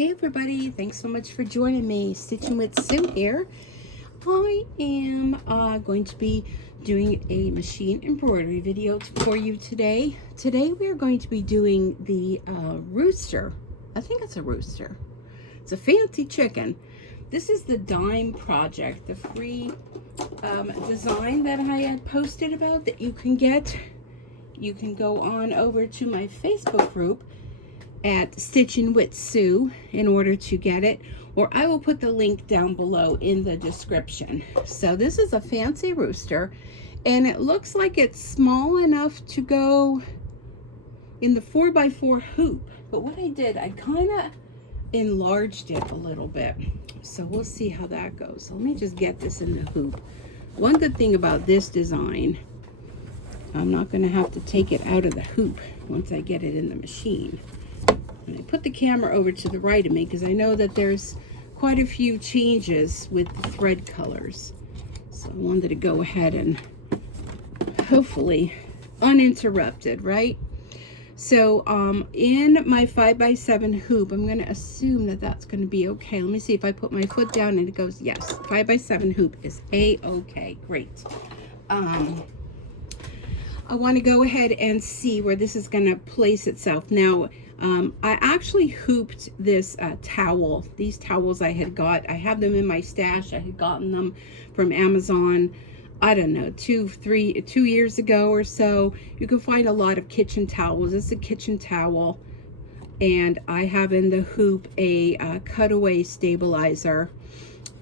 Hey everybody, thanks so much for joining me. Stitching with Sue here. I am going to be doing a machine embroidery video for you today. Today we are going to be doing the rooster. I think it's a rooster. It's a fancy chicken. This is the dime project, the free design that I had posted about that you can get. You can go on over to my Facebook group at Stitchin with Sue in order to get it, or I will put the link down below in the description. So this is a fancy rooster, and it looks like it's small enough to go in the 4x4 hoop, but what I did, I kind of enlarged it a little bit, so we'll see how that goes. So let me just get this in the hoop. One good thing about this design, I'm not going to have to take it out of the hoop once I get it in the machine. And I put the camera over to the right of me because I know that there's quite a few changes with the thread colors. So I wanted to go ahead and hopefully uninterrupted, right? So in my 5x7 hoop, I'm going to assume that that's going to be okay. Let me see if I put my foot down and it goes, yes, 5x7 hoop is a-okay, great. I want to go ahead and see where this is going to place itself. Now, I actually hooped this towel. These towels I had got, I have them in my stash. I had gotten them from Amazon, I don't know, 2 years ago or so. You can find a lot of kitchen towels. It's a kitchen towel. And I have in the hoop a cutaway stabilizer.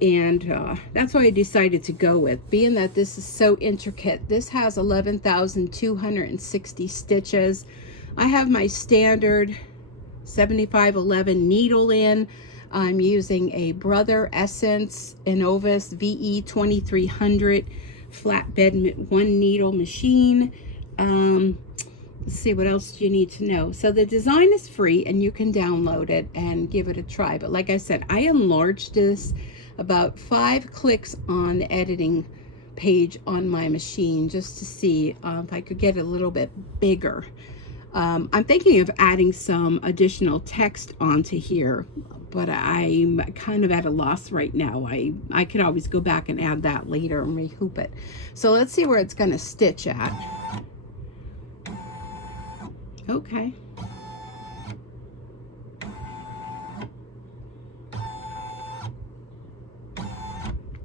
And that's what I decided to go with, being that this is so intricate. This has 11,260 stitches. I have my standard 7511 needle in. I'm using a Brother Essence Innovis VE 2300 flatbed 1 needle machine. Let's see, what else do you need to know? So the design is free and you can download it and give it a try. But like I said, I enlarged this about 5 clicks on the editing page on my machine just to see if I could get it a little bit bigger. I'm thinking of adding some additional text onto here, but I'm kind of at a loss right now. I could always go back and add that later and rehoop it. So let's see where it's going to stitch at. Okay.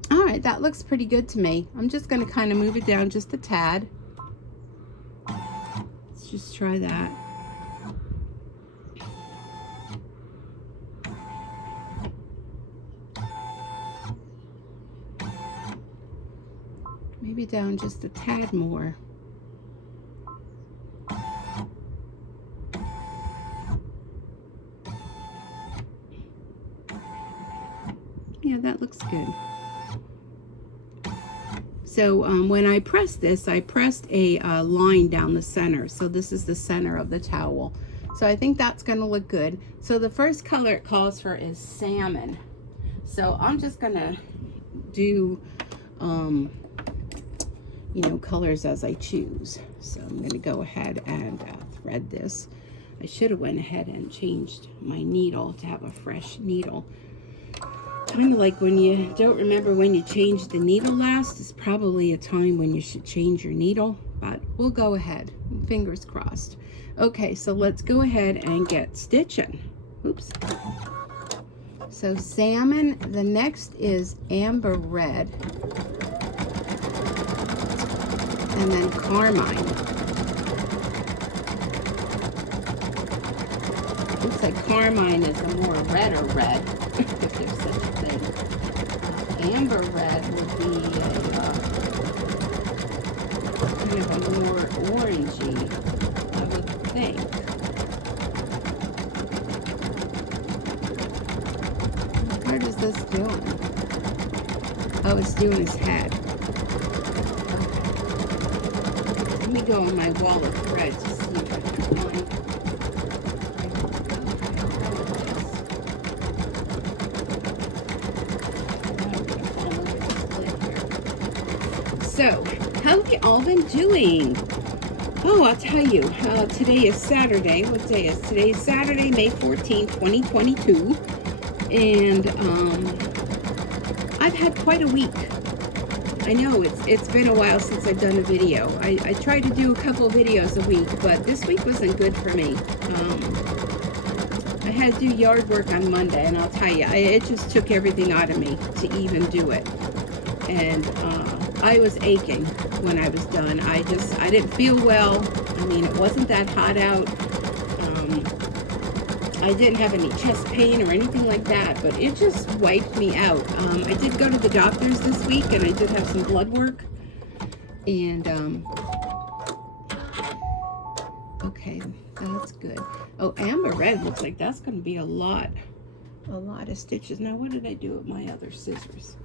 All right, that looks pretty good to me. I'm just going to kind of move it down just a tad. Let's just try that. Maybe down just a tad more. Yeah, that looks good. So when I pressed this, I pressed a line down the center. So this is the center of the towel. So I think that's going to look good. So the first color it calls for is salmon. So I'm just going to do, you know, colors as I choose. So I'm going to go ahead and thread this. I should have went ahead and changed my needle to have a fresh needle. Kind of like when you don't remember when you changed the needle last, it's probably a time when you should change your needle, but we'll go ahead, fingers crossed. Okay, so let's go ahead and get stitching. Oops. So salmon, the next is amber red, and then carmine. Looks like carmine is a more redder red, if there's such a thing. Amber red would be kind of a more orangey, I would think. What part is this doing? Oh, it's doing his head. Let me go on my wall of thread to see if I can find. So, how have you all been doing? Oh, I'll tell you, today is Saturday. What day is today? Saturday, May 14, 2022. And I've had quite a week. I know it's been a while since I've done a video. I try to do a couple videos a week, but this week wasn't good for me. I had to do yard work on Monday, and I'll tell you, it just took everything out of me to even do it. And I was aching when I was done. I didn't feel well. I mean, it wasn't that hot out. I didn't have any chest pain or anything like that, but it just wiped me out. I did go to the doctor's this week, and I did have some blood work. And, okay, that's good. Oh, amber red looks like that's going to be a lot of stitches. Now, what did I do with my other scissors?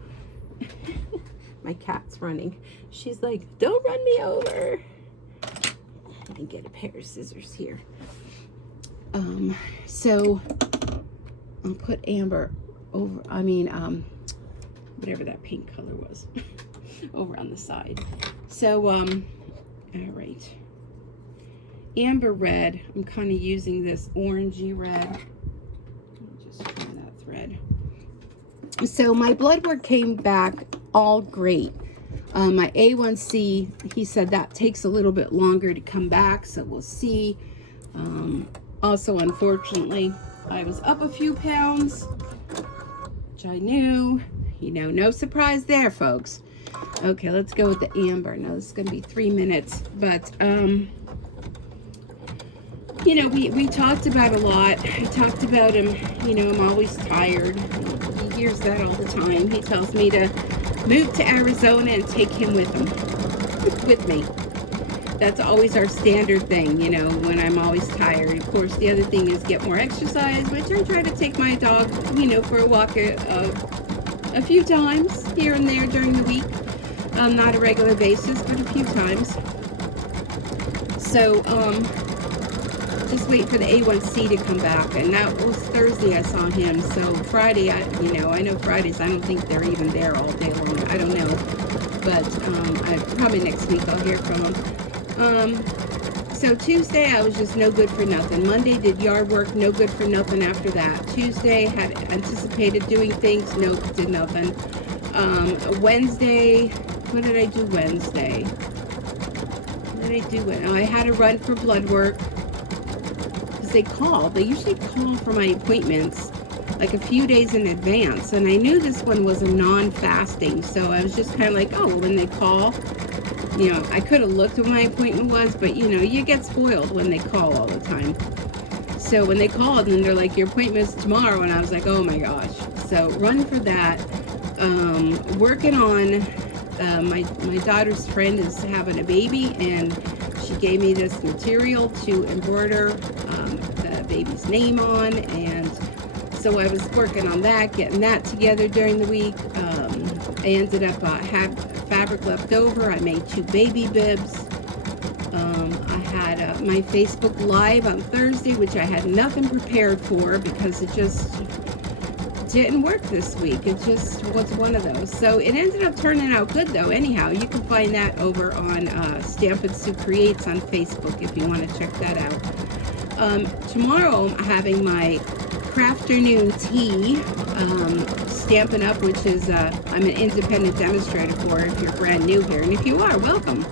My cat's running. She's like, don't run me over. Let me get a pair of scissors here. So I'll put amber over, whatever that pink color was, over on the side. So, all right. Amber red, I'm kind of using this orangey red. Let me just trim that thread. So my blood work came back all great. My A1C, he said that takes a little bit longer to come back, so we'll see. Also, unfortunately, I was up a few pounds, which I knew. You know, no surprise there, folks. Okay, let's go with the amber. Now, this is going to be 3 minutes. But, you know, we talked about a lot. I talked about him, you know, I'm always tired. He hears that all the time. He tells me to move to Arizona and take him with me. That's always our standard thing, you know, when I'm always tired. Of course, the other thing is get more exercise, which I try to take my dog, you know, for a walk a few times here and there during the week. Not a regular basis, but a few times. So, just wait for the A1C to come back. And that was Thursday I saw him. So Friday, I know Fridays, I don't think they're even there all day long. I don't know. But probably next week I'll hear from him. So Tuesday I was just no good for nothing. Monday did yard work, no good for nothing after that. Tuesday had anticipated doing things, nope, did nothing. Wednesday, what did I do Wednesday? What did I do? Oh, I had to run for blood work. Because they usually call for my appointments like a few days in advance. And I knew this one was a non-fasting, so I was just kind of like, oh, when they call, you know, I could have looked what my appointment was, but, you know, you get spoiled when they call all the time. So when they called and they're like, your appointment's tomorrow, and I was like, oh my gosh. So run for that. Working on, my daughter's friend is having a baby, and she gave me this material to embroider the baby's name on, and so I was working on that, getting that together during the week. I ended up had fabric left over. I made 2 baby bibs. I had my Facebook Live on Thursday, which I had nothing prepared for because it just didn't work this week. It just was one of those. So it ended up turning out good, though. Anyhow, you can find that over on Stampin' Sue Creates on Facebook if you want to check that out. Tomorrow I'm having my Crafternoon tea, Stampin' Up, which is I'm an independent demonstrator for if you're brand new here, and if you are, welcome.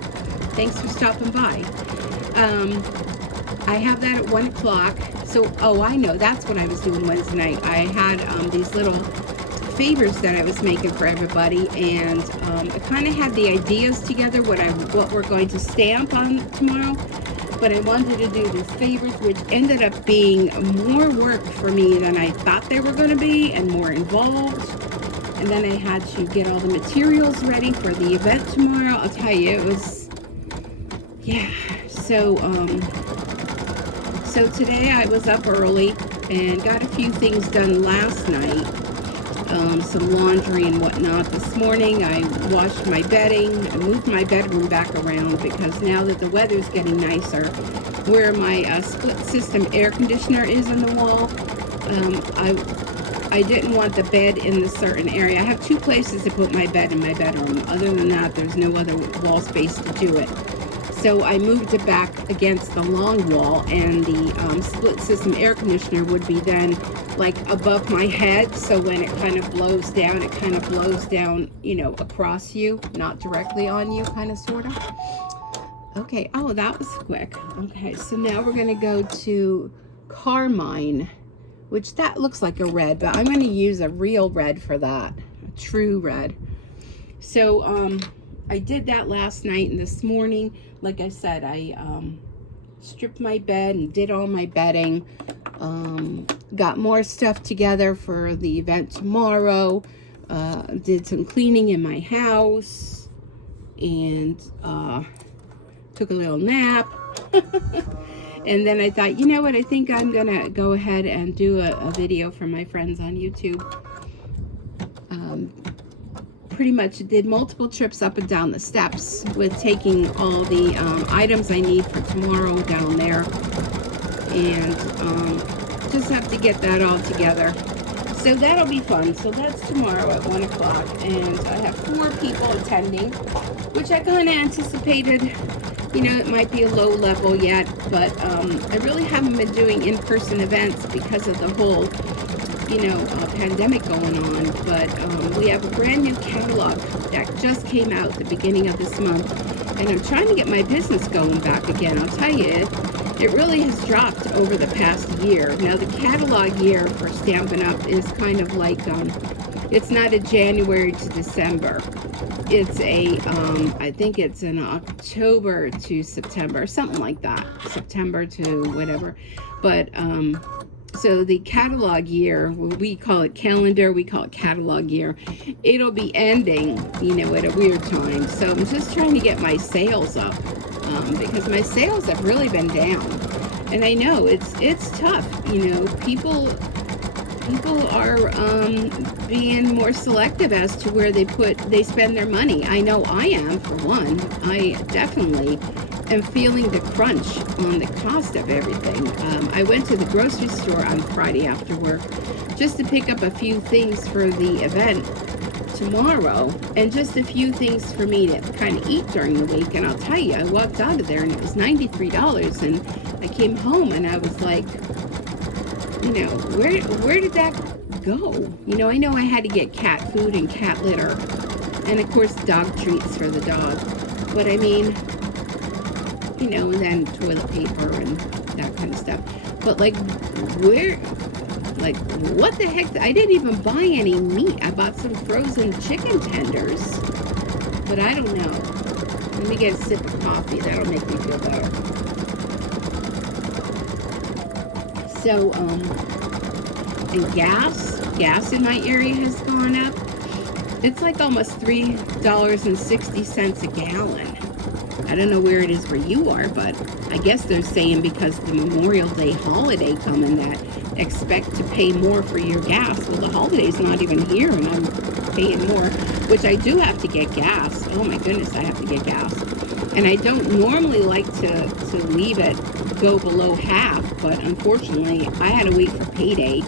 Thanks for stopping by. I have that at 1 o'clock. So, oh, I know, that's what I was doing Wednesday night. I had these little favors that I was making for everybody, and I kind of had the ideas together what we're going to stamp on tomorrow. But I wanted to do these favors, which ended up being more work for me than I thought they were going to be, and more involved. And then I had to get all the materials ready for the event tomorrow. I'll tell you, it was, yeah. So today I was up early and got a few things done last night. Some laundry and whatnot. This morning I washed my bedding. I moved my bedroom back around because now that the weather's getting nicer, where my split system air conditioner is on the wall, I didn't want the bed in a certain area. I have 2 places to put my bed in my bedroom. Other than that, there's no other wall space to do it. So I moved it back against the long wall, and the split system air conditioner would be then like above my head. So when it kind of blows down, it kind of blows down, you know, across you, not directly on you, kind of, sort of. Okay, oh, that was quick. Okay, so now we're gonna go to Carmine, which that looks like a red, but I'm gonna use a real red for that, a true red. So I did that last night, and this morning, like I said, I stripped my bed and did all my bedding, got more stuff together for the event tomorrow, did some cleaning in my house, and took a little nap. And then I thought, you know what, I think I'm gonna go ahead and do a video for my friends on YouTube. Pretty much did multiple trips up and down the steps with taking all the items I need for tomorrow down there, and just have to get that all together. So that'll be fun. So that's tomorrow at 1 o'clock, and I have 4 people attending, which I kind of anticipated. You know, it might be a low level yet, but I really haven't been doing in-person events because of the whole, you know, pandemic going on. But we have a brand new catalog that just came out at the beginning of this month, and I'm trying to get my business going back again. I'll tell you, it really has dropped over the past year. Now, the catalog year for Stampin' Up! Is kind of like, it's not a January to December. It's a, I think it's an October to September, something like that. September to whatever. But, so the catalog year, we call it calendar, we call it catalog year. It'll be ending, you know, at a weird time. So I'm just trying to get my sales up, because my sales have really been down. And I know it's tough, you know, people are being more selective as to where they spend their money. I know I am, for one. I definitely am feeling the crunch on the cost of everything. I went to the grocery store on Friday after work just to pick up a few things for the event tomorrow, and just a few things for me to kind of eat during the week. And I'll tell you, I walked out of there and it was $93, and I came home and I was like, you know, where did that go? You know I had to get cat food and cat litter, and of course dog treats for the dog. But I mean, you know, and then toilet paper and that kind of stuff. But like, what the heck? I didn't even buy any meat. I bought some frozen chicken tenders, but I don't know. Let me get a sip of coffee. That'll make me feel better. So, and gas in my area has gone up. It's like almost $3.60 a gallon. I don't know where it is where you are, but I guess they're saying because the Memorial Day holiday coming that expect to pay more for your gas. Well, the holiday's not even here, and I'm paying more, which I do have to get gas. Oh my goodness, I have to get gas. And I don't normally like to leave it go below half, but unfortunately I had to wait for payday,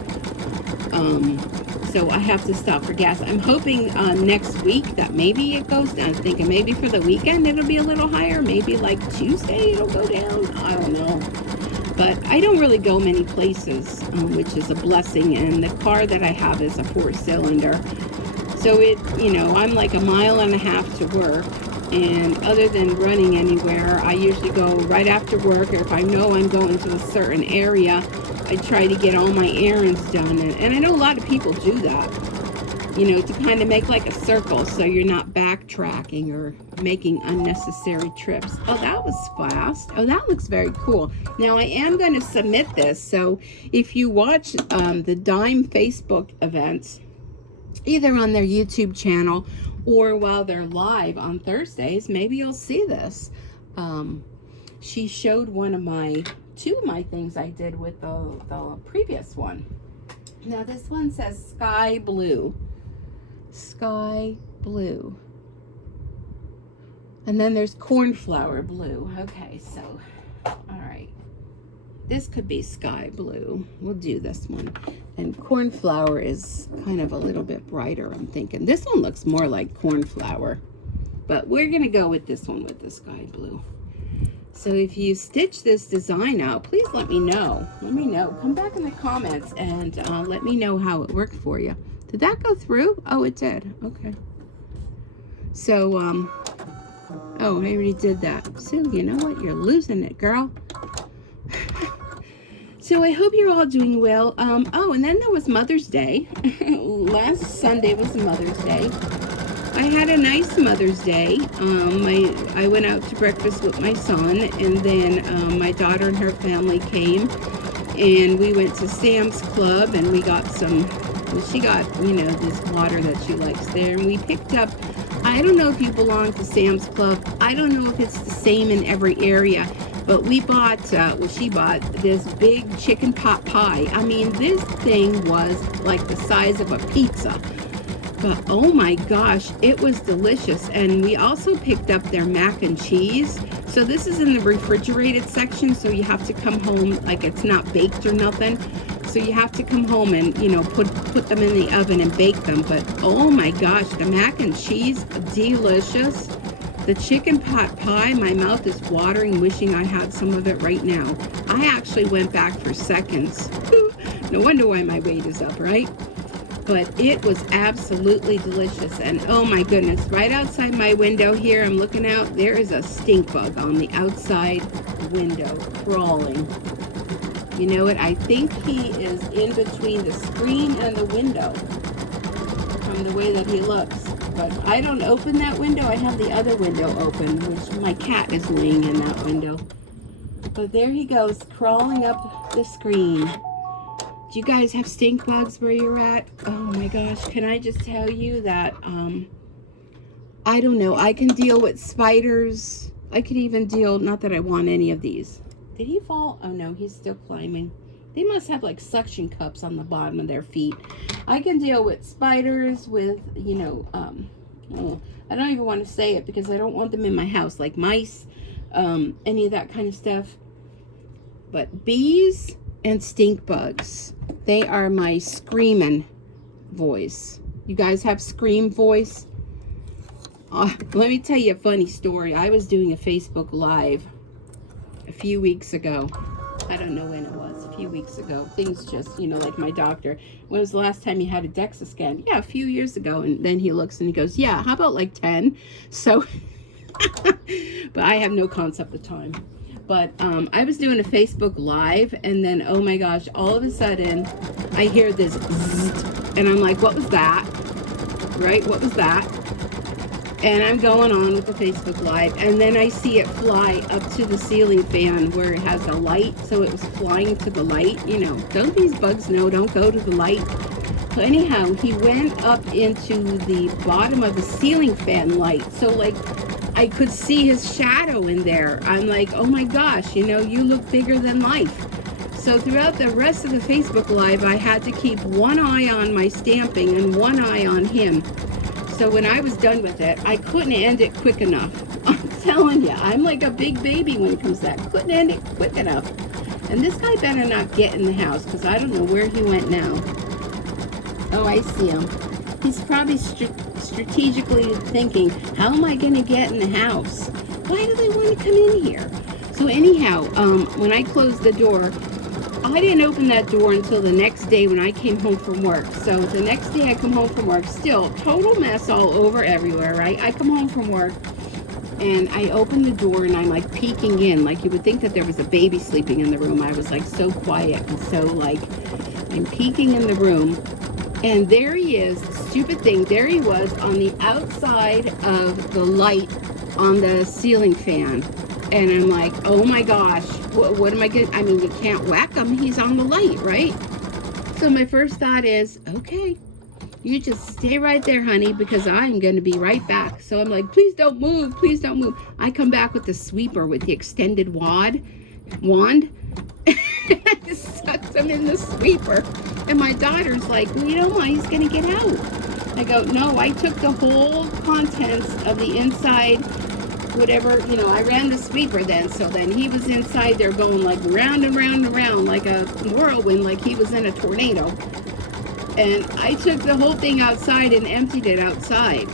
so I have to stop for gas. I'm hoping next week that maybe it goes down. I'm thinking maybe for the weekend it'll be a little higher, maybe like Tuesday it'll go down, I don't know. But I don't really go many places, which is a blessing, and the car that I have is a 4-cylinder, so it, you know, I'm like 1.5 miles to work. And other than running anywhere, I usually go right after work, or if I know I'm going to a certain area, I try to get all my errands done. And I know a lot of people do that, you know, to kind of make like a circle so you're not backtracking or making unnecessary trips. Oh, that was fast. Oh, that looks very cool. Now, I am going to submit this. So if you watch the Dime Facebook events, either on their YouTube channel or while they're live on Thursdays, maybe you'll see this. She showed two of my things I did with the previous one. Now this one says sky blue. Sky blue. And then there's cornflower blue. Okay, so, all right. This could be sky blue. We'll do this one. And cornflower is kind of a little bit brighter, I'm thinking. This one looks more like cornflower, but we're going to go with this one with the sky blue. So if you stitch this design out, please let me know. Let me know. Come back in the comments and let me know how it worked for you. Did that go through? Oh, it did. Okay. So, oh, I already did that. Sue, you know what? You're losing it, girl. So I hope you're all doing well. Oh, and then there was Mother's Day. Last Sunday was Mother's Day. I had a nice Mother's Day. I went out to breakfast with my son, and then my daughter and her family came, and we went to Sam's Club, and we got some, well, she got, you know, this water that she likes there, and we picked up, I don't know if you belong to Sam's Club. I don't know if it's the same in every area, but we bought, well, she bought this big chicken pot pie. I mean, this thing was like the size of a pizza. But oh my gosh, it was delicious. And we also picked up their mac and cheese. So this is in the refrigerated section, so you have to come home, like it's not baked or nothing. So you have to come home and, you know, put them in the oven and bake them. But oh my gosh, the mac and cheese, delicious. The chicken pot pie, my mouth is watering, wishing I had some of it right now. I actually went back for seconds. No wonder why my weight is up, right? But it was absolutely delicious. And oh my goodness, right outside my window here, I'm looking out, there is a stink bug on the outside window crawling. You know what? I think he is in between the screen and the window from the way that he looks. But I don't open that window. I have the other window open, which my cat is laying in that window. But there he goes, crawling up the screen. Do you guys have stink bugs where you're at? Oh my gosh, can I just tell you that, I don't know, I can deal with spiders. I could even deal, not that I want any of these. Did he fall? Oh no, he's still climbing. They must have like suction cups on the bottom of their feet. I can deal with spiders, with, you know, oh, I don't even want to say it because I don't want them in my house, like mice, any of that kind of stuff. But bees and stink bugs, they are my screaming voice. You guys have scream voice? Let me tell you a funny story. I was doing a Facebook Live a few weeks ago. I don't know when it was, a few weeks ago. Things just, you know, like my doctor. When was the last time you had a DEXA scan? Yeah, a few years ago. And then he looks and he goes, yeah, how about like 10? So, but I have no concept of time. But I was doing a Facebook Live, and then, oh my gosh, all of a sudden, I hear this zzz, and I'm like, what was that? Right? What was that? And I'm going on with the Facebook Live, and then I see it fly up to the ceiling fan where it has a light, so it was flying to the light. You know, don't these bugs know, don't go to the light? So anyhow, he went up into the bottom of the ceiling fan light, so like, I could see his shadow in there. I'm like, oh my gosh, you know, you look bigger than life. So throughout the rest of the Facebook Live, I had to keep one eye on my stamping and one eye on him. So when I was done with it, I couldn't end it quick enough. I'm telling you, I'm like a big baby when it comes to that. Couldn't end it quick enough. And this guy better not get in the house, because I don't know where he went now. Oh, I see him. He's probably strategically thinking, how am I going to get in the house? Why do they want to come in here? So anyhow, when I closed the door, I didn't open that door until the next day when I came home from work. So the next day I come home from work, still total mess all over everywhere, right? I come home from work and I open the door and I'm like peeking in, like you would think that there was a baby sleeping in the room. I was like so quiet and so like, I'm peeking in the room. And there he is, stupid thing, there he was on the outside of the light on the ceiling fan. And I'm like, oh my gosh, what am I going to, I mean, you can't whack him, he's on the light, right? So my first thought is, okay, you just stay right there, honey, because I'm going to be right back. So I'm like, please don't move, please don't move. I come back with the sweeper with the extended wand. I just sucked him in the sweeper. And my daughter's like, well, you know why he's going to get out. I go, no, I took the whole contents of the inside, whatever, you know, I ran the sweeper then. So then he was inside there going like round and round and round like a whirlwind, like he was in a tornado. And I took the whole thing outside and emptied it outside.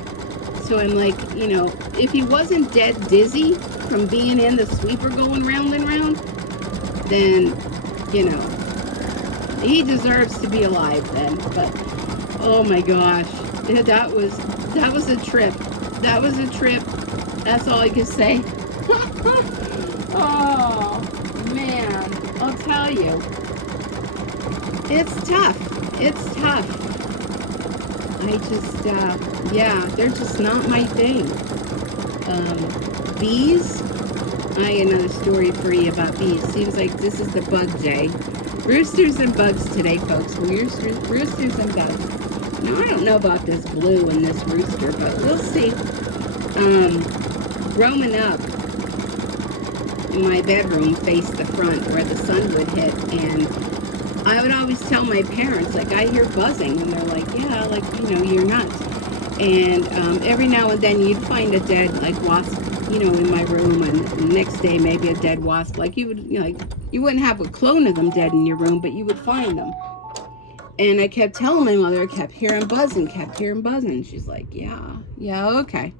So I'm like, you know, if he wasn't dead dizzy, from being in the sweeper going round and round, then, you know, he deserves to be alive then. But, oh my gosh, that was a trip. That was a trip. That's all I can say. Oh, man, I'll tell you. It's tough. It's tough. I just, yeah, they're just not my thing. Bees. I got another story for you about bees. Seems like this is the bug day. Roosters and bugs today, folks. Roosters and bugs. Now, I don't know about this blue and this rooster, but we'll see. Growing up, my bedroom faced the front where the sun would hit, and I would always tell my parents, like, I hear buzzing, and they're like, yeah, like, you know, you're nuts. And every now and then you'd find a dead, like, wasp, you know, in my room, and the next day maybe a dead wasp. Like, you would, you know, like, you wouldn't have a clone of them dead in your room, but you would find them. And I kept telling my mother, I kept hearing buzzing. She's like, yeah, okay.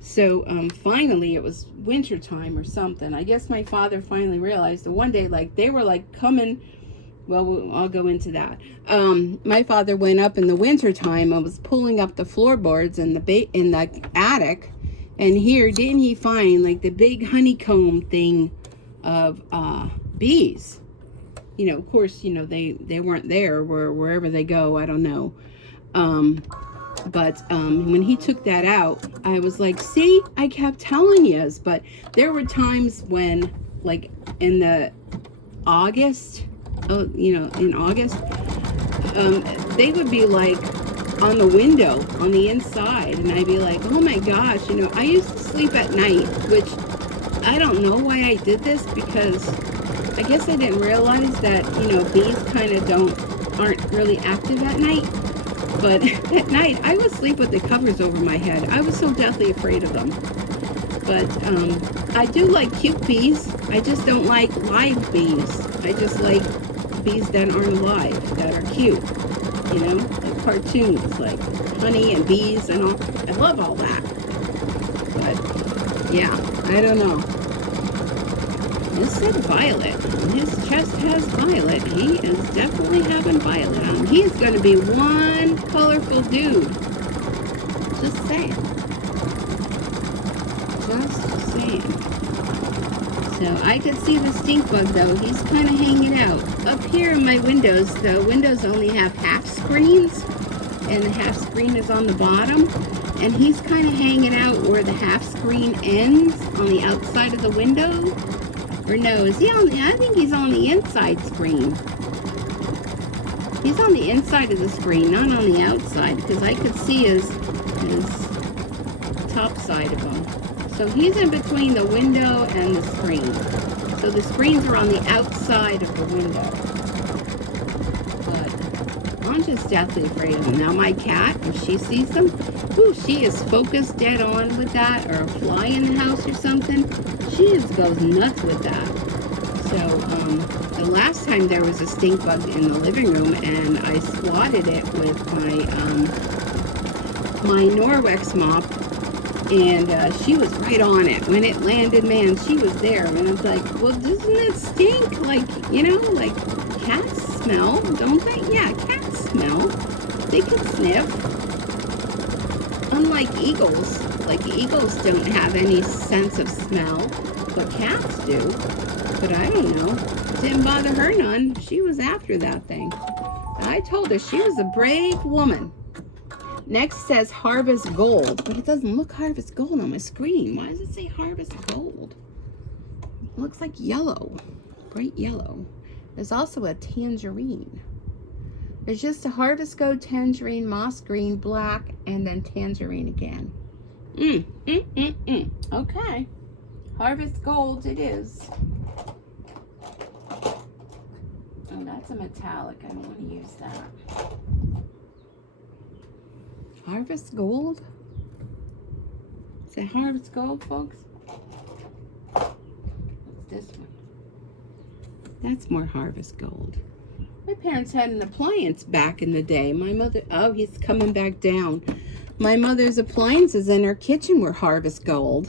So finally, it was winter time or something. I guess my father finally realized that one day, like, they were like coming. Well, I'll go into that. My father went up in the winter time and was pulling up the floorboards in the attic, and here didn't he find like the big honeycomb thing of bees? You know, of course, you know they weren't there wherever they go. I don't know. But when he took that out, I was like, see, I kept telling you. But there were times when, like, in the August, you know, in August, they would be like on the window on the inside, and I'd be like, oh my gosh, you know, I used to sleep at night, which I don't know why I did this, because I guess I didn't realize that, you know, bees kind of aren't really active at night. But at night, I would sleep with the covers over my head. I was so deathly afraid of them. But I do like cute bees. I just don't like live bees. I just like bees that aren't alive, that are cute. You know, like cartoons, like honey and bees and all. I love all that. But yeah, I don't know. This said Violet. His chest has Violet. He is definitely having Violet on. He is going to be one colorful dude. Just saying. Just saying. So I could see the stink bug though. He's kind of hanging out. Up here in my windows, the windows only have half screens, and the half screen is on the bottom. And he's kind of hanging out where the half screen ends on the outside of the window. Or no, is he on the, I think he's on the inside screen. He's on the inside of the screen, not on the outside, because I could see his top side of him. So he's in between the window and the screen. So the screens are on the outside of the window. But I'm just deathly afraid of him. Now my cat, if she sees them, ooh, she is focused dead on with that, or a fly in the house or something. She just goes nuts with that. So, the last time there was a stink bug in the living room, and I swatted it with my Norwex mop, and she was right on it. When it landed, man, she was there. And I was like, well, doesn't it stink? Like, you know, like cats smell, don't they? Yeah, cats smell. They can sniff. Unlike eagles. Like, eagles don't have any sense of smell, but cats do. But I don't know. Didn't bother her none. She was after that thing. I told her she was a brave woman. Next says Harvest Gold, but it doesn't look Harvest Gold on my screen. Why does it say Harvest Gold? It looks like yellow, bright yellow. There's also a tangerine. There's just a Harvest Gold, tangerine, moss green, black, and then tangerine again. Okay. Harvest Gold it is. Oh, that's a metallic. I don't want to use that. Harvest Gold? Is it Harvest Gold, folks? What's this one? That's more Harvest Gold. My parents had an appliance back in the day. My mother, oh, he's coming back down. My mother's appliances in her kitchen were Harvest Gold.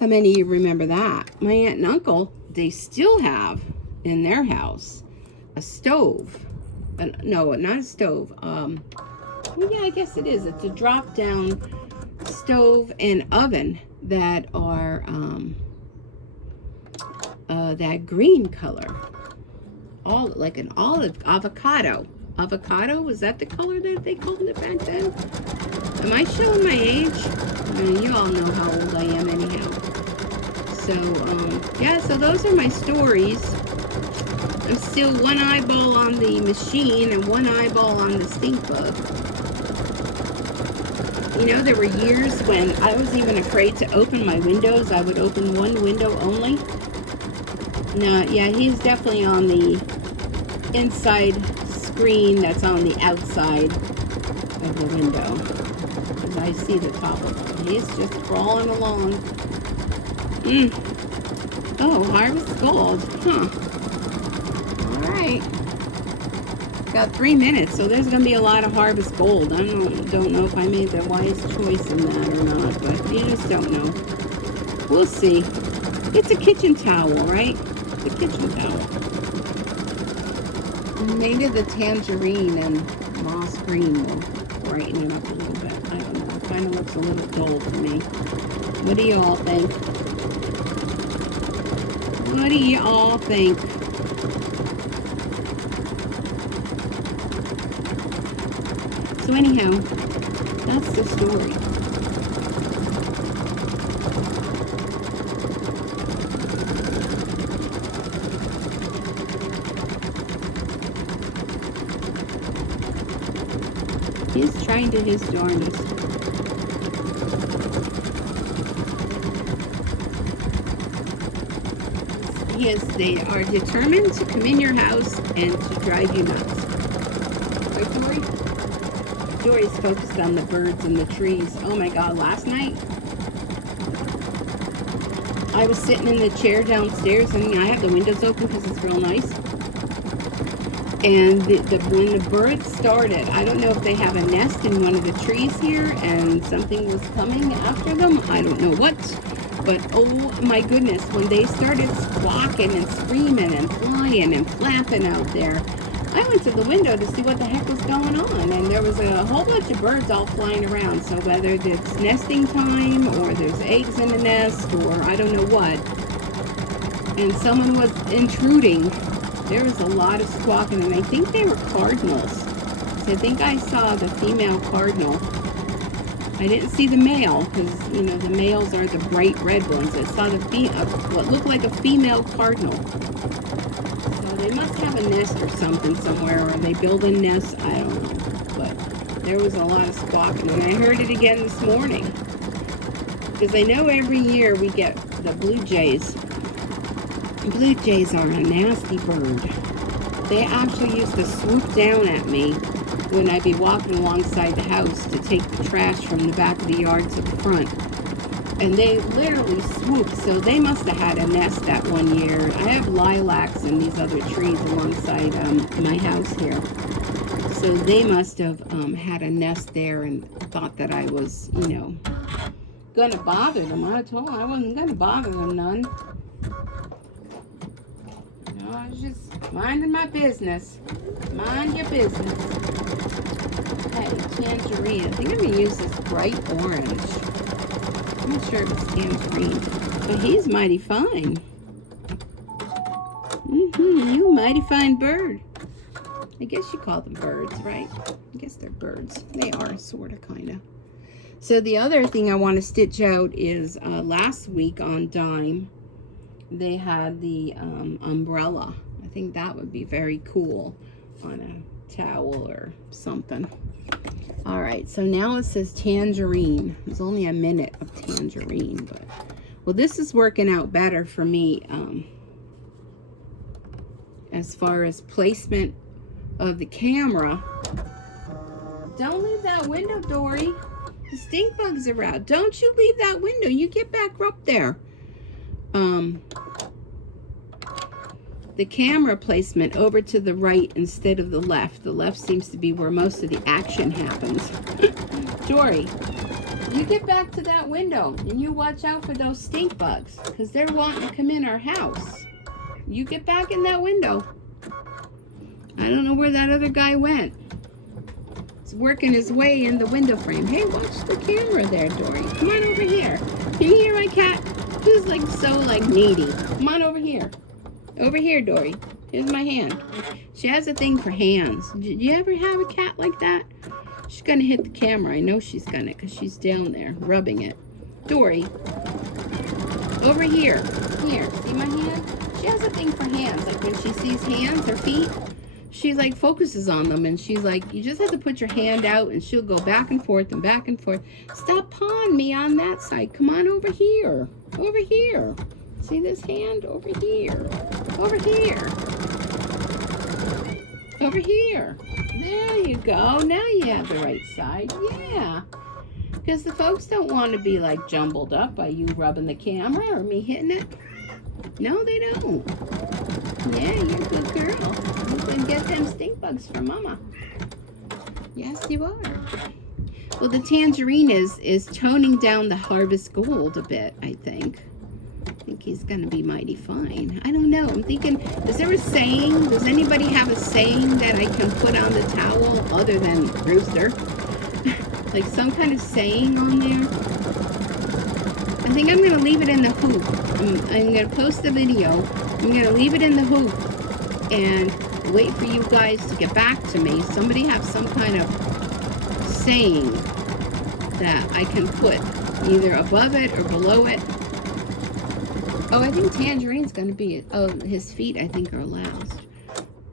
How many of you remember that? My aunt and uncle, they still have in their house a stove. No, not a stove. Well, yeah, I guess it is. It's a drop-down stove and oven that are that green color. All like an avocado. Avocado, was that the color that they called it back then? Am I showing my age? You all know how old I am anyhow. So, yeah, so those are my stories. I'm still one eyeball on the machine and one eyeball on the stink bug. You know, there were years when I was even afraid to open my windows. I would open one window only. No, yeah, he's definitely on the inside screen that's on the outside of the window. Because I see the top of him. He's just crawling along. Oh, harvest gold. Huh. Alright. Got 3 minutes, so there's going to be a lot of harvest gold. I don't know if I made the wise choice in that or not, but you just don't know. We'll see. It's a kitchen towel, right? It's a kitchen towel. Maybe the tangerine and moss green will brighten it up a little bit. I don't know. It kind of looks a little dull to me. What do you all think? What do you all think? So anyhow, that's the story. He's trying to his darnest. Yes, they are determined to come in your house and to drive you nuts. Right, Dory? Dory's focused on the birds and the trees. Oh my God, last night I was sitting in the chair downstairs and I have the windows open because it's real nice. And when the birds started, I don't know if they have a nest in one of the trees here and something was coming after them. I don't know what. But oh my goodness, when they started squawking and screaming and flying and flapping out there, I went to the window to see what the heck was going on. And there was a whole bunch of birds all flying around. So whether it's nesting time or there's eggs in the nest or I don't know what. And someone was intruding. There was a lot of squawking, and I think they were cardinals. So I think I saw the female cardinal. I didn't see the male, because, you know, the males are the bright red ones. I saw the what looked like a female cardinal. So they must have a nest or something somewhere, or they build a nest, I don't know. But there was a lot of squawking, and I heard it again this morning. Because I know every year we get the blue jays. Blue jays are a nasty bird. They actually used to swoop down at me when I'd be walking alongside the house to take the trash from the back of the yard to the front. And they literally swooped, so they must have had a nest that one year. I have lilacs and these other trees alongside my house here. So they must have had a nest there and thought that I was, you know, gonna bother them. I told them I wasn't gonna bother them none. I was just minding my business. Mind your business. Hey, tangerine. I think I'm going to use this bright orange. I'm not sure if it's tangerine. But he's mighty fine. You mighty fine bird. I guess you call them birds, right? I guess they're birds. They are, sort of, kind of. So the other thing I want to stitch out is last week on Dime, they had the umbrella. I think that would be very cool on a towel or something. All right, so now it says tangerine. There's only a minute of tangerine, but well, this is working out better for me as far as placement of the camera. Don't leave that window, Dory. The stink bugs are out. Don't you leave that window. You get back up there. The camera placement over to the right instead of the left. The left seems to be where most of the action happens. Dory, You get back to that window and you watch out for those stink bugs because they're wanting to come in our house. You get back in that window. I don't know where that other guy went. He's working his way in the window frame. Hey, watch the camera there, Dory. Come on over here. Can you hear my cat? She's like so needy. Come on over here. Over here, Dory. Here's my hand. She has a thing for hands. Did you ever have a cat like that? She's gonna hit the camera. I know she's gonna because she's down there rubbing it. Dory. Over here. Here. See my hand? She has a thing for hands. Like when she sees hands or feet, she like focuses on them and she's like, you just have to put your hand out and she'll go back and forth and back and forth. Stop pawing me on that side. Come on over here. Over here. See this hand? Over here. Over here. Over here. There you go. Now you have the right side. Yeah. Because the folks don't want to be like jumbled up by you rubbing the camera or me hitting it. No, they don't. Yeah, you're a good girl. You can get them stink bugs for Mama. Yes, you are. Well, the tangerine is toning down the harvest gold a bit, I think. I think he's going to be mighty fine. I don't know. I'm thinking, is there a saying? Does anybody have a saying that I can put on the towel other than Rooster? Like some kind of saying on there? I think I'm going to leave it in the hoop. I'm going to post the video. I'm going to leave it in the hoop and wait for you guys to get back to me. Somebody have some kind of saying that I can put either above it or below it. Oh, I think Tangerine's going to be, oh, his feet I think are last.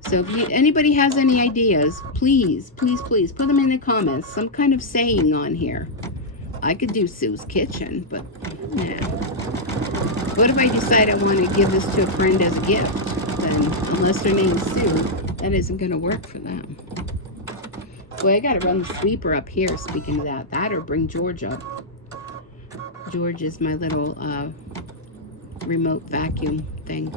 So if anybody has any ideas, please, please, please put them in the comments. Some kind of saying on here. I could do Sue's Kitchen, but nah. What if I decide I want to give this to a friend as a gift? Then, unless her name's Sue, that isn't going to work for them. Boy, I got to run the sweeper up here, speaking of that. That or bring George up. George is my little remote vacuum thing.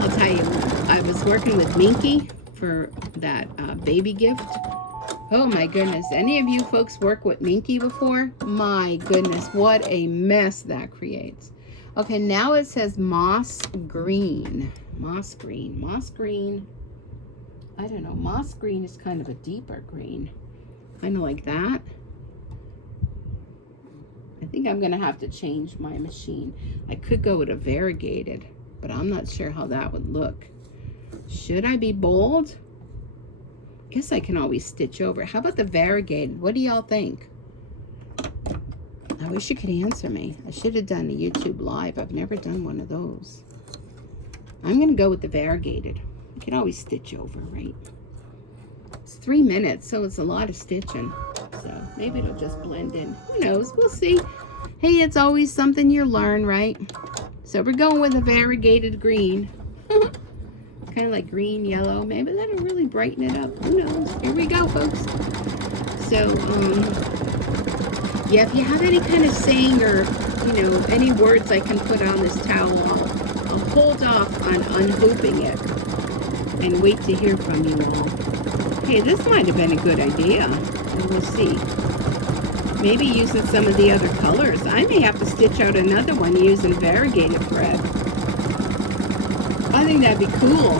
I'll tell you, I was working with Minky for that baby gift. Oh my goodness, any of you folks work with Minky before? My goodness, what a mess that creates. Okay, now it says moss green. Moss green, moss green. I don't know, moss green is kind of a deeper green. Kind of like that. I think I'm gonna have to change my machine. I could go with a variegated, but I'm not sure how that would look. Should I be bold? Guess I can always stitch over. How about the variegated? What do y'all think? I wish you could answer me. I should have done a YouTube live. I've never done one of those. I'm going to go with the variegated. You can always stitch over, right? It's 3 minutes, so it's a lot of stitching. So maybe it'll just blend in. Who knows? We'll see. Hey, it's always something you learn, right? So we're going with a variegated green. Kind of like green, yellow. Maybe that'll really brighten it up. Who knows? Here we go, folks. So, yeah, if you have any kind of saying or, you know, any words I can put on this towel, I'll hold off on unhooping it and wait to hear from you all. Hey, this might have been a good idea. We'll see. Maybe using some of the other colors. I may have to stitch out another one using variegated thread. I think that'd be cool.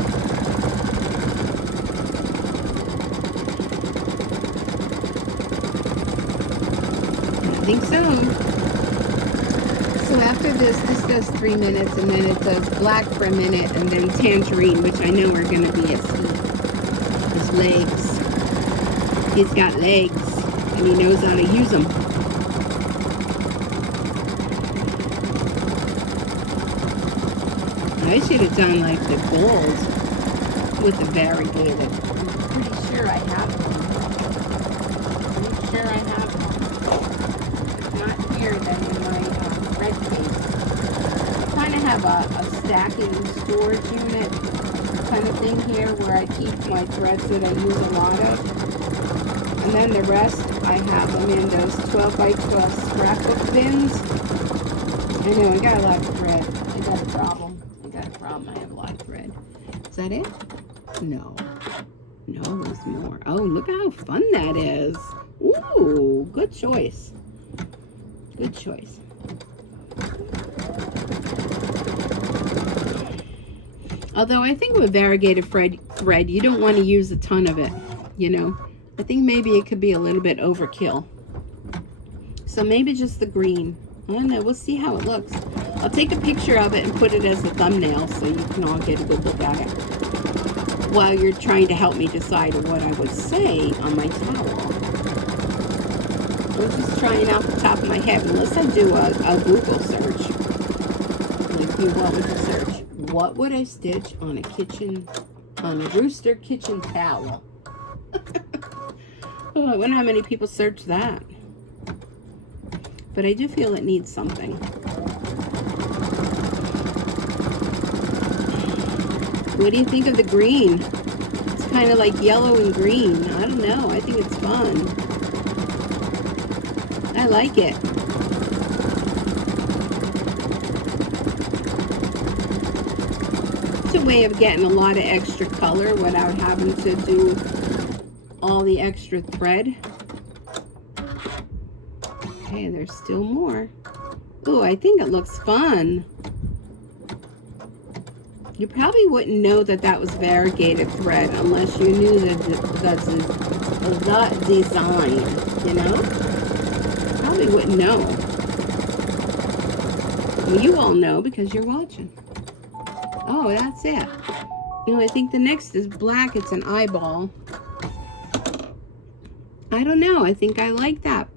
I think so. So after this does 3 minutes, and then it does black for a minute, and then tangerine, which I know are going to be his legs. He's got legs, and he knows how to use them. I should have done like the gold with the variegated. I'm pretty sure I have them. Pretty sure I have them. If not here, then in my thread case. I kind of have a stacking storage unit kind of thing here where I keep my threads that I use a lot of. And then the rest, I have them in those 12 by 12 scrapbook bins. I know, I got a lot of thread. I got a problem. I have a lot of thread. Is that it? No. No, there's more. Oh, look how fun that is. Ooh, good choice. Good choice. Although I think with variegated thread, you don't want to use a ton of it, you know. I think maybe it could be a little bit overkill. So maybe just the green. I don't know. We'll see how it looks. I'll take a picture of it and put it as a thumbnail so you can all get a good look at it while you're trying to help me decide what I would say on my towel. I'm just trying off the top of my head. Unless I do a Google search. Like, what would you search? What would I stitch on a Rooster kitchen towel? Oh, I wonder how many people search that. But I do feel it needs something. What do you think of the green? It's kind of like yellow and green. I don't know. I think it's fun. I like it. It's a way of getting a lot of extra color without having to do all the extra thread. Okay, there's still more. Ooh, I think it looks fun. You probably wouldn't know that that was variegated thread unless you knew that that's the design, you know? Probably wouldn't know. Well, you all know because you're watching. Oh, that's it. You know, I think the next is black. It's an eyeball. I don't know. I think I like that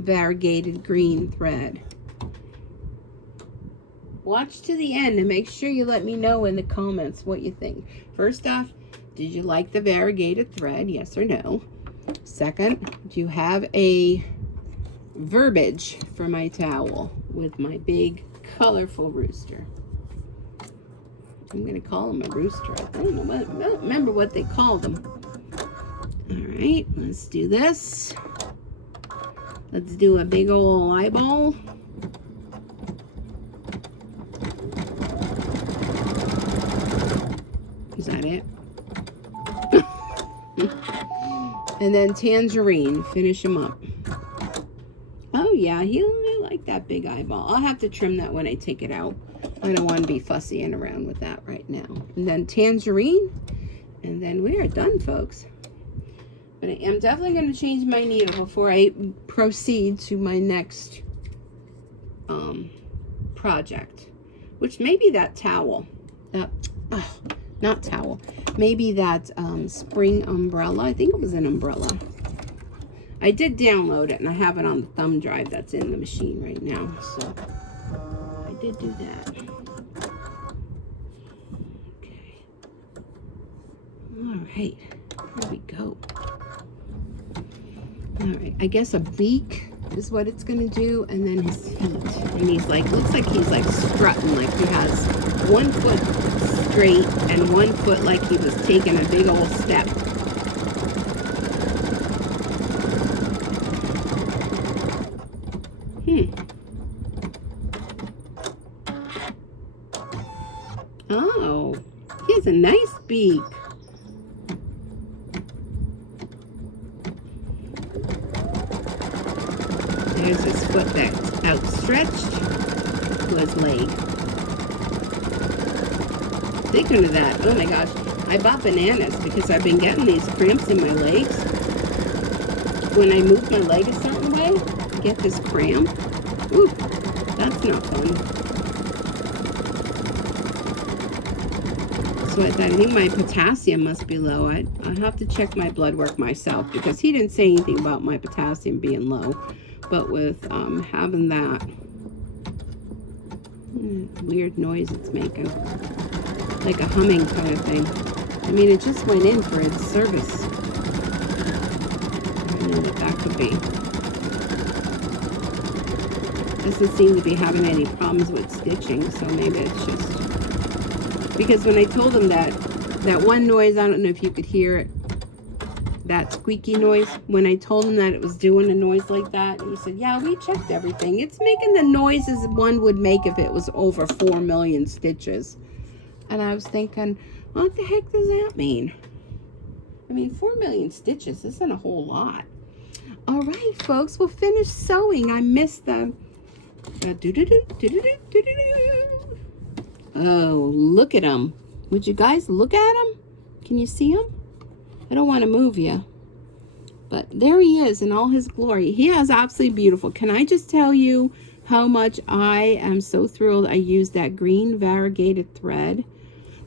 variegated green thread. Watch to the end and make sure you let me know in the comments what you think. First off, did you like the variegated thread? Yes or no? Second, do you have a verbiage for my towel with my big colorful rooster? I'm going to call him a rooster. I don't remember what they call them. All right, let's do this. Let's do a big old eyeball. Is that it? And then tangerine. Finish him up. Oh, yeah, I like that big eyeball. I'll have to trim that when I take it out. I don't want to be fussying around with that right now. And then tangerine. And then we are done, folks. But I am definitely going to change my needle before I proceed to my next project. Which may be that towel. Not towel. Maybe that spring umbrella. I think it was an umbrella. I did download it and I have it on the thumb drive that's in the machine right now. So I did do that. Okay. All right. Here we go. All right. I guess a beak is what it's going to do. And then his feet. And he's like, looks like he's like strutting. Like he has one foot straight and one foot like he was taking a big old step. Oh, he has a nice beak. There's his foot that's outstretched to his leg. Speaking of that, oh my gosh, I bought bananas because I've been getting these cramps in my legs. When I move my leg a certain way, I get this cramp. Ooh, that's not fun. So I think my potassium must be low. I'll have to check my blood work myself because he didn't say anything about my potassium being low. But with having that weird noise it's making, like a humming kind of thing. I mean, it just went in for its service. I don't know what that could be. Doesn't seem to be having any problems with stitching, so maybe it's just... Because when I told him that one noise, I don't know if you could hear it, that squeaky noise, when I told him that it was doing a noise like that, he said, yeah, we checked everything. It's making the noises one would make if it was over 4 million stitches. And I was thinking, what the heck does that mean? I mean, 4 million stitches isn't a whole lot. All right, folks, we'll finish sewing. I missed the... Oh, look at him. Would you guys look at him? Can you see him? I don't want to move you. But there he is in all his glory. He is absolutely beautiful. Can I just tell you how much I am so thrilled I used that green variegated thread?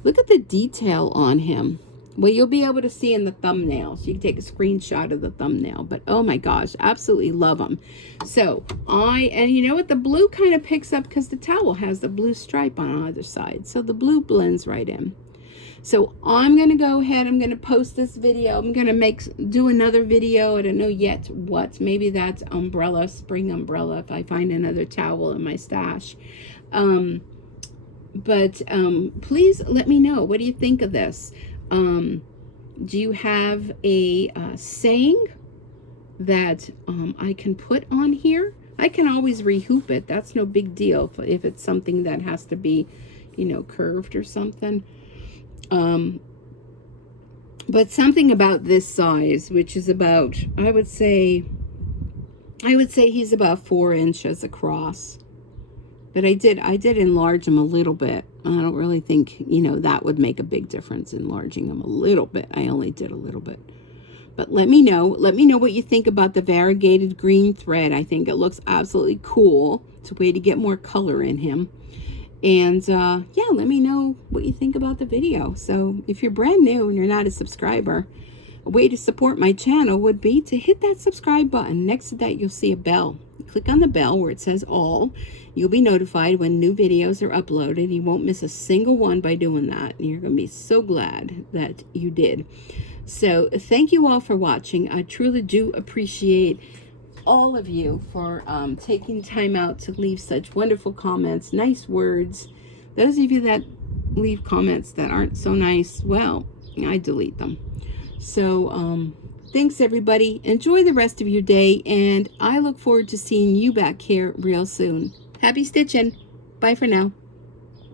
Look at the detail on him. Well, you'll be able to see in the thumbnail. So you can take a screenshot of the thumbnail. But oh my gosh, absolutely love them. So and you know what? The blue kind of picks up because the towel has the blue stripe on either side. So the blue blends right in. So I'm going to go ahead. I'm going to post this video. I'm going to do another video. I don't know yet what. Maybe that's umbrella, spring umbrella, if I find another towel in my stash. Please let me know. What do you think of this? Do you have a saying that I can put on here? I can always rehoop it. That's no big deal if it's something that has to be, you know, curved or something. But something about this size, which is about, I would say he's about 4 inches across. But I did enlarge him a little bit. I don't really think, you know, that would make a big difference, enlarging him a little bit. I only did a little bit. But let me know what you think about the variegated green thread. I think it looks absolutely cool. It's a way to get more color in him. And yeah, let me know what you think about the video. So if you're brand new and you're not a subscriber, a way to support my channel would be to hit that subscribe button. Next to that, you'll see a bell. You click on the bell where it says all. You'll be notified when new videos are uploaded. You won't miss a single one by doing that. And you're going to be so glad that you did. So thank you all for watching. I truly do appreciate all of you for taking time out to leave such wonderful comments, nice words. Those of you that leave comments that aren't so nice, well, I delete them. So thanks everybody. Enjoy the rest of your day, and I look forward to seeing you back here real soon. Happy stitching. Bye for now.